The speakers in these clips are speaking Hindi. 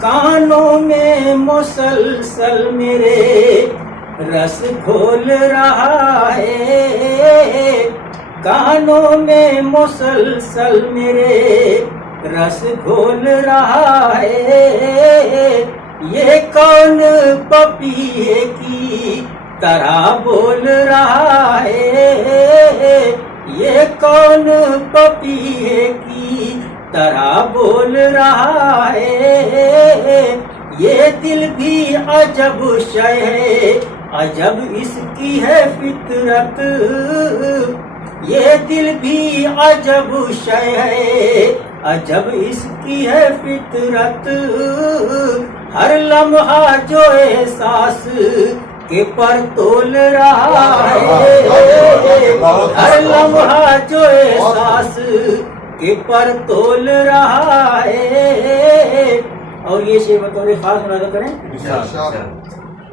कानों में मुसलसल मेरे रस घोल रहा है, कानों में मुसलसल मेरे रस घोल रहा है। ये कौन पपीहे की तरह बोल रहा है, ये कौन पपीहे की तरह बोल रहा है। ये दिल भी अजब शय है, अजब इसकी है फितरत, ये दिल भी अजब शय है, अजब इसकी है फितरत। हर लम्हा जो एहसास के पर तोल रहा है, हर लम्हा जो एहसास के पर तोल रहा है। और ये शेर बतौर खास मुरादा करें।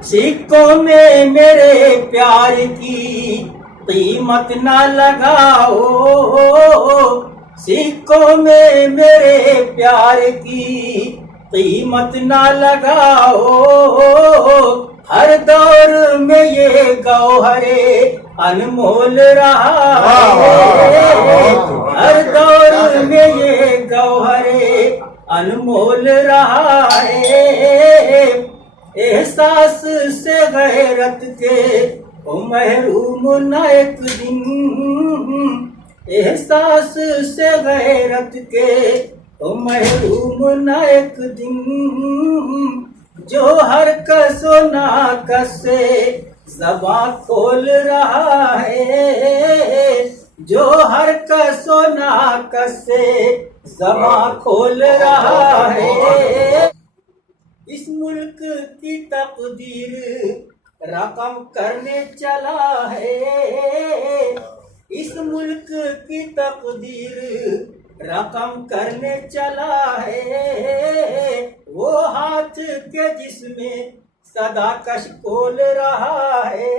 सिक्कों में मेरे प्यार की कीमत ना लगाओ, सिक्कों में मेरे प्यार की कीमत ना लगाओ। हर दौर में ये गौहरे अनमोल रहा है, हर दौर में ये गौहरे अनमोल रहा है। एहसास से गैरत के महरूम न एक दिन, एहसास से गैरत के महरूम न एक दिन। जो हर कसो ना कसे ज़बां खोल रहा है, जो हर कसो ना कसे ज़बां खोल रहा है। इस मुल्क की तकदीर रकम करने चला है, इस मुल्क की तकदीर रकम करने चला है। वो हाथ के जिसमें सदा कश खोल रहा है,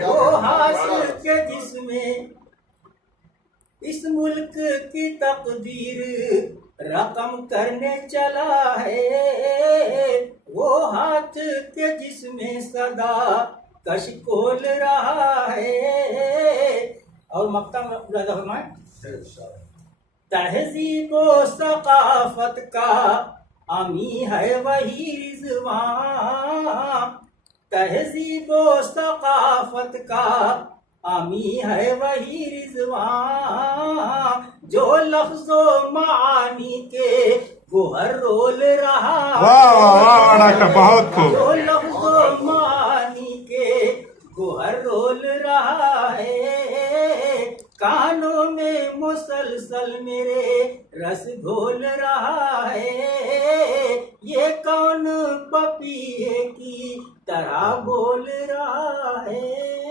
वो हाथ के जिसमें इस मुल्क की तकदीर रकम करने चला है। वो हाथ के जिसमें सदा कश खोल रहा है। और मक्ता मुरादा फरमाए। तहजीब व सकाफत का अमी है वही रिज़वान, तहजीब व सकाफत का अमी है वही रिज़वान। जो लफ्ज़ो मानी के गोहर रोल रहा है, बहुत खूब। जो लफ्ज़ो मानी के गोहर रोल रहा है। कानों में मुसलसल मेरे रस घोल रहा है। ये कौन पपीहे की तरह बोल रहा है।